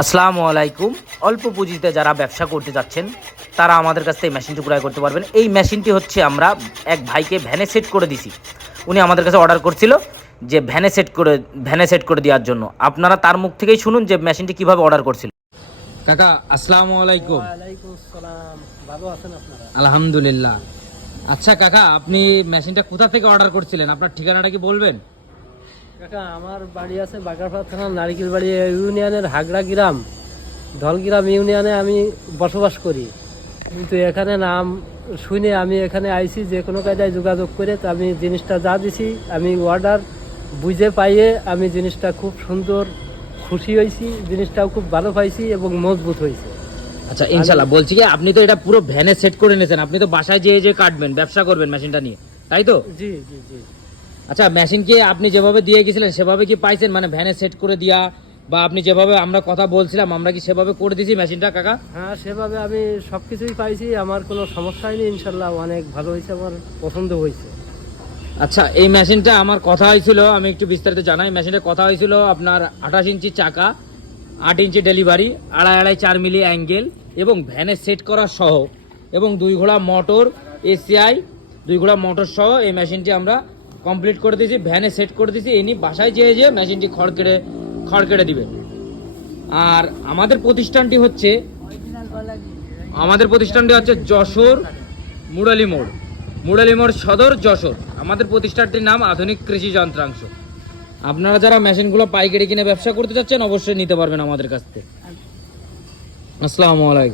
আসসালামু আলাইকুম। অল্প পুঁজিতে যারা ব্যবসা করতে যাচ্ছেন তারা আমাদের কাছ থেকে এই মেশিনটি ক্রয় করতে পারবেন। এই মেশিনটি হচ্ছে আমরা এক ভাইকে ভ্যানে সেট করে দিছি। উনি আমাদের কাছে অর্ডার করছিল যে ভ্যানে সেট করে ভ্যানে সেট করে দেওয়ার জন্য। আপনারা তার মুখ থেকেই শুনুন যে মেশিনটি কীভাবে অর্ডার করছিল। কাকা আসসালামু আলাইকুম। ওয়ালাইকুম আসসালাম। ভালো আছেন আপনারা? আলহামদুলিল্লাহ। আচ্ছা কাকা আপনি মেশিনটা কোথা থেকে অর্ডার করছিলেন? আপনার ঠিকানাটা কি বলবেন? কাকা আমার বাড়ি আছে বাগারপাড়া থানা নারিকেল বাড়ি ইউনিয়নের হাগড়া গ্রাম ধলগ্রাম ইউনিয়নে আমি বসবাস করি। কিন্তু এখানে নাম শুনে আমি এখানে আইছি যে কোনো কায়দায় যোগাযোগ করে তো আমি জিনিসটা যা দিছি আমি অর্ডার বুঝে পাইয়ে আমি জিনিসটা খুব সুন্দর খুশি হয়েছি জিনিসটাও খুব ভালো পাইছি এবং মজবুত হয়েছে আচ্ছা ইনশাল্লাহ বলছি কি আপনি তো এটা পুরো ভ্যানে সেট করে নিয়েছেন আপনি তো বাসায় যেয়ে যে কাটবেন ব্যবসা করবেন মেশিনটা নিয়ে তাই তো? জি জি জি। আচ্ছা মেশিন কি আপনি যেভাবে দিয়ে গেছিলেন সেভাবে কি পাইছেন? মানে ভ্যানে সেট করে দিয়া বা আপনি যেভাবে আমরা কথা বলছিলাম আমরা কি সেভাবে করে দিয়েছি মেশিনটা কাকা? হ্যাঁ সেভাবে আমি সব কিছুই পাইছি আমার কোনো সমস্যা হয়নি ইনশাল্লাহ অনেক ভালো হয়েছে আমার পছন্দ হয়েছে। আচ্ছা এই মেশিনটা আমার কথা হয়েছিল আমি একটু বিস্তারিত জানাই। মেশিনটা কথা হয়েছিল আপনার আঠাশ ইঞ্চি চাকা আট ইঞ্চি ডেলিভারি আড়াই আড়াই চার মিলি অ্যাঙ্গেল এবং ভ্যানে সেট করা সহ এবং দুই ঘোড়া মোটর এসিআই দুই ঘোড়া মোটর সহ এই মেশিনটি আমরা কমপ্লিট করে দিয়েছি ভ্যানে সেট করে দিয়েছি এনি বাসায় যেয়ে যেয়ে মেশিনটি খড় কেটে খড় কেটে দিবে। আর আমাদের প্রতিষ্ঠানটি হচ্ছে, আমাদের প্রতিষ্ঠানটি হচ্ছে যশোর মুরালি মোড় মুরালি মোড় সদর যশোর। আমাদের প্রতিষ্ঠানটির নাম আধুনিক কৃষি যন্ত্রাংশ। আপনারা যারা মেশিনগুলো পাইকারি কিনে ব্যবসা করতে চাচ্ছেন, অবশ্যই নিতে পারবেন আমাদের কাছ থেকে। আসসালামু আলাইকুম।